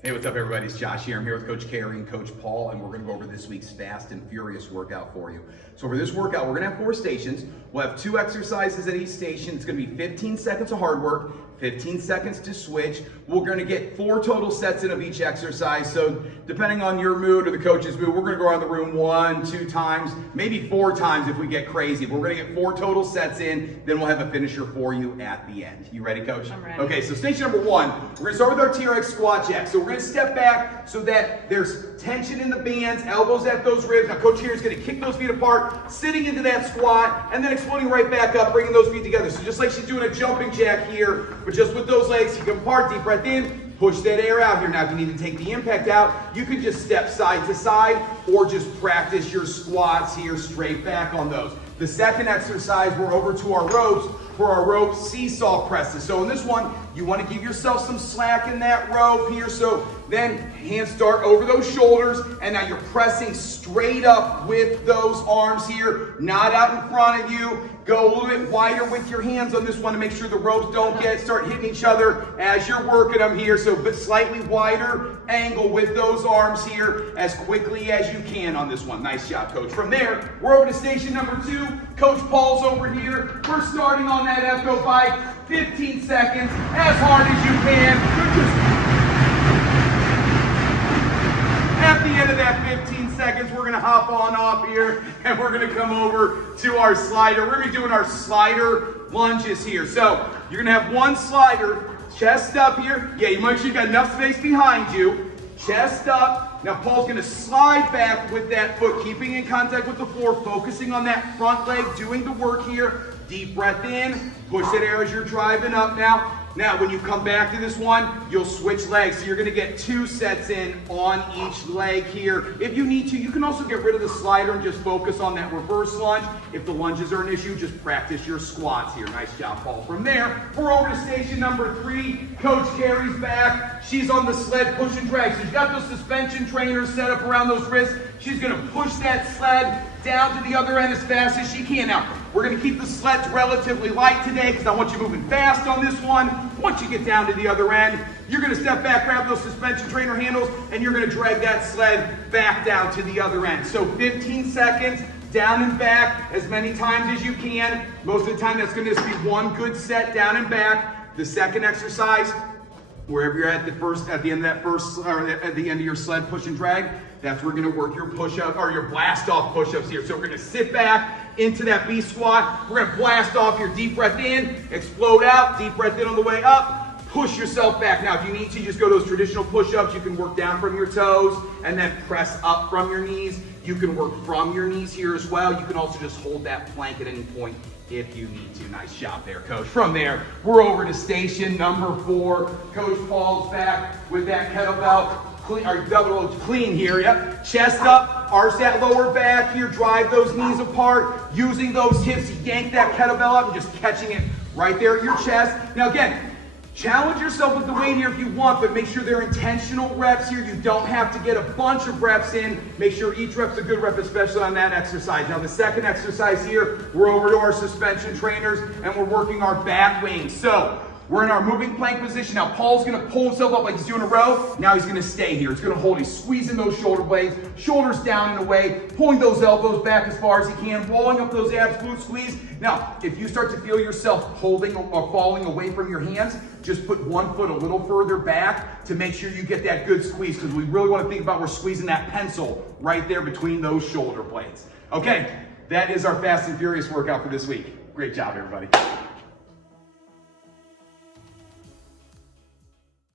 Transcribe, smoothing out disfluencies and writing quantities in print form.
Hey, what's up, everybody? It's Josh here. I'm here with Coach Carey and Coach Paul, and we're going to go over this week's Fast and Furious workout for you. So for this workout, we're going to have 4 stations. We'll have 2 exercises at each station. It's going to be 15 seconds of hard work, 15 seconds to switch. We're going to get 4 total sets in of each exercise. So depending on your mood or the coach's mood, we're going to go around the room 1, 2 times, maybe 4 times if we get crazy. But we're going to get 4 total sets in, then we'll have a finisher for you at the end. You ready, Coach? I'm ready. Okay, so station number 1, we're going to start with our TRX squat jack. So we're going to step back so that there's tension in the bands, elbows at those ribs. Now Coach here is going to kick those feet apart, sitting into that squat, and then exploding right back up, bringing those feet together. So just like she's doing a jumping jack here, but just with those legs, you come apart, deep breath in, push that air out here. Now if you need to take the impact out, you can just step side to side or just practice your squats here straight back on those. The second exercise, we're over to our ropes for our rope seesaw presses. So in this one, you want to give yourself some slack in that rope here. So then hands start over those shoulders, and now you're pressing straight up with those arms here, not out in front of you. Go a little bit wider with your hands on this one to make sure the ropes don't start hitting each other as you're working them here. So but slightly wider angle with those arms here as quickly as you can on this one. Nice job, Coach. From there, we're over to station number 2. Coach Paul's over here. We're starting on that Echo bike. 15 seconds, as hard as you can. At the end of that 15 seconds, we're gonna hop on off here and we're gonna come over to our slider. We're gonna be doing our slider lunges here. So you're gonna have one slider, chest up here. Yeah, you make sure you got enough space behind you. Chest up. Now Paul's gonna slide back with that foot, keeping in contact with the floor, focusing on that front leg, doing the work here. Deep breath in, push that air as you're driving up now. Now, when you come back to this one, you'll switch legs. So you're gonna get 2 sets in on each leg here. If you need to, you can also get rid of the slider and just focus on that reverse lunge. If the lunges are an issue, just practice your squats here. Nice job, Paul. From there, we're over to station number 3. Coach Carey's back. She's on the sled push and drag. So she's got those suspension trainers set up around those wrists. She's gonna push that sled down to the other end as fast as she can. Now, we're gonna keep the sleds relatively light today because I want you moving fast on this one. Once you get down to the other end, you're gonna step back, grab those suspension trainer handles, and you're gonna drag that sled back down to the other end. So 15 seconds, down and back as many times as you can. Most of the time, that's gonna just be one good set down and back. The second exercise, wherever you're at the end of your sled push and drag, that's where we're gonna work your push-up or your blast off push-ups here. So we're gonna sit back into that B squat. We're gonna blast off your deep breath in, explode out, deep breath in on the way up, push yourself back. Now, if you need to, just go to those traditional push-ups. You can work down from your toes and then press up from your knees. You can work from your knees here as well. You can also just hold that plank at any point if you need to. Nice job there, Coach. From there, we're over to station number 4. Coach Paul's back with that kettlebell. Double clean here, yep. Chest up, arch that lower back here, drive those knees apart, using those hips to yank that kettlebell up and just catching it right there at your chest. Now again, challenge yourself with the weight here if you want, but make sure they're intentional reps here. You don't have to get a bunch of reps in. Make sure each rep's a good rep, especially on that exercise. Now the second exercise here, we're over to our suspension trainers and we're working our bat wings. So we're in our moving plank position. Now Paul's gonna pull himself up like he's doing a row. Now he's gonna stay here. He's gonna hold, he's squeezing those shoulder blades, shoulders down and away, pulling those elbows back as far as he can, rolling up those abs, glute squeeze. Now, if you start to feel yourself holding or falling away from your hands, just put one foot a little further back to make sure you get that good squeeze, because we really wanna think about we're squeezing that pencil right there between those shoulder blades. Okay, that is our Fast and Furious workout for this week. Great job, everybody.